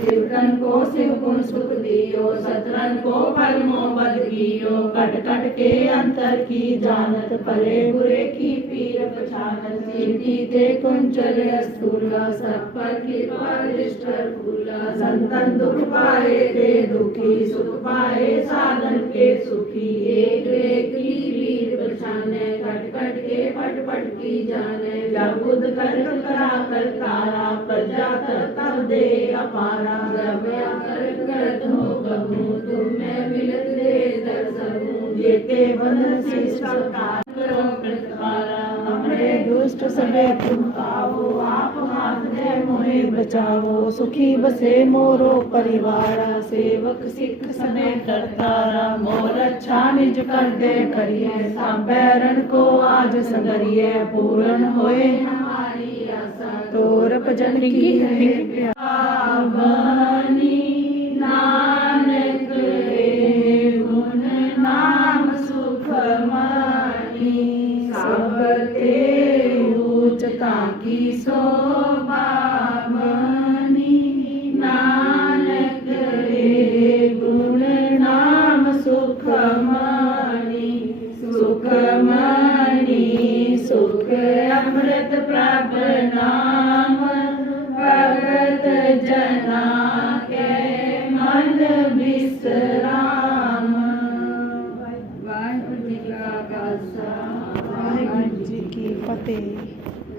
शिवरन को शिव सुख दियो, सतरन को फल मोहब्बत कियो कट कट के अंतर की जानत भले बुरे की पीर पछानत। सीधी ते कुंचल स्थूला सब पर कृपा दृष्टर फूला। संतन दुख पाए ते दुखी, सुख पाए साधन के सुखी। एक के पट पट की जाने जब कर करा कर तारा प्रजा कर तब दे अपारा जब कर करत हो कबू तुम मैं मिलत दे दर्शनू जेते बंधन से सकार करो प्रतिपारा हमरे दुष्ट सबे तुम पावो आप हाथ दे मोहे बचावो सुखी बसे मोरो परिवारा सेवक सिख सबे करतारा मोर अच्छा निज कर दे, करिए सांबैरन को आज संगरिए पूर्ण होए। तोर भजन की है पावनी, नानक गुण नाम सुख मानी सब ते ऊंचता की शोभा भगत प्रभ नाम भगत जना के मन विश्राम। वाहेगुरु जी का खालसा, वाहेगुरु जी की फतेह।